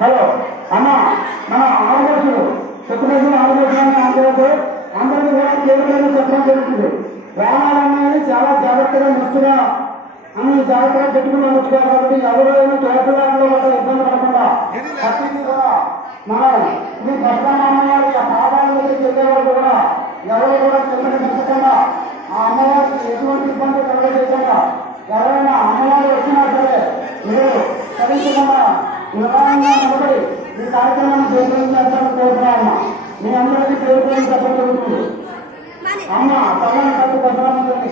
Hello అమ్మ మన ఆంధ్రప్రదేశ్ చెప్పినట్టు ఆంధ్రప్రదేశ్ ఆంధ్రప్రదేశ్ అందరికీ కూడా కేవలం చెప్పడం జరుగుతుంది వాహనాలు అనేది చాలా జాగ్రత్తగా ముస్తుగా అన్ని జాగ్రత్తగా పెట్టుకుని ఉండొచ్చు కాబట్టి ఎవరైనా తోటలాంటిలో కూడా ఇబ్బంది పడకుండా ప్రతిదీ కూడా మనం ఈ బతుకమ్మ పాదాల దగ్గరికి వెళ్ళేవాళ్ళు కూడా ఎవరు కూడా చెప్పని పెంచకుండా ఆ అమ్మవారికి ఎటువంటి ఇబ్బంది కలగజేయకుండా ఎవరైనా అమ్మవారు వచ్చినా సరే మీరు చదివించకుండా నిదానంగా నిలబడి ఈ కార్యక్రమాన్ని జయప్రదం చేస్తారని కోరుతున్నామమ్మా మీ అందరికీ జయప్రదం చెప్పడం జరుగుతుంది. అమ్మ తల్లని కట్టు ప్రధానమంత్రి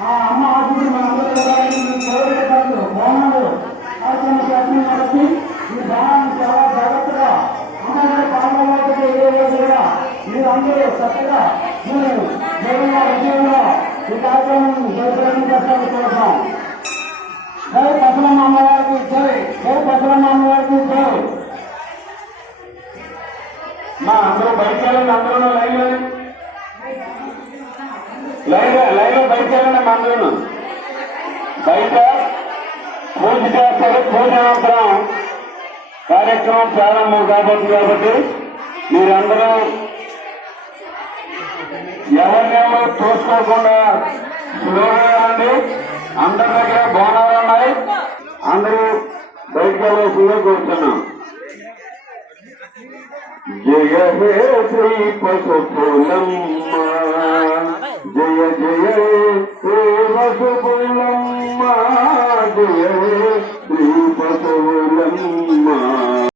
ఆ అమ్మ ఆశీస్సులు మనందరూ ఇవ్వాలని మీ కోరిక కాదు బోనాలు కార్యక్రమం చేస్తున్నాం కాబట్టి ఈ బోనాన్ని చాలా జాగ్రత్తగా అమ్మగారి పాలనలో ఏ రోజు కూడా మీరు అందరూ చక్కగా మీరు విజయంగా ఈ కార్యక్రమం జయప్రదం కోరుతున్నాం మా అందరూ బయటకు వెళ్ళండి అందరూ లైన్ లైన్ లైన్లో బయటకు వెళ్ళండి మా అందరూ బయట పూజ చేస్తారు పూజనంతరం కార్యక్రమం ప్రారంభం కాబోతుంది కాబట్టి మీరందరూ ఎవరినేమో చూసుకోకుండా స్లోగా అందరి దగ్గర బోనాలు ఉన్నాయి. అందరూ బయటకు వెళ్ళవలసిందిగా కోరుతున్నాం జయ హే శ్రీ పశుపులమ్మ జయ జయ హే పశుపులమ్మ జయ శ్రీ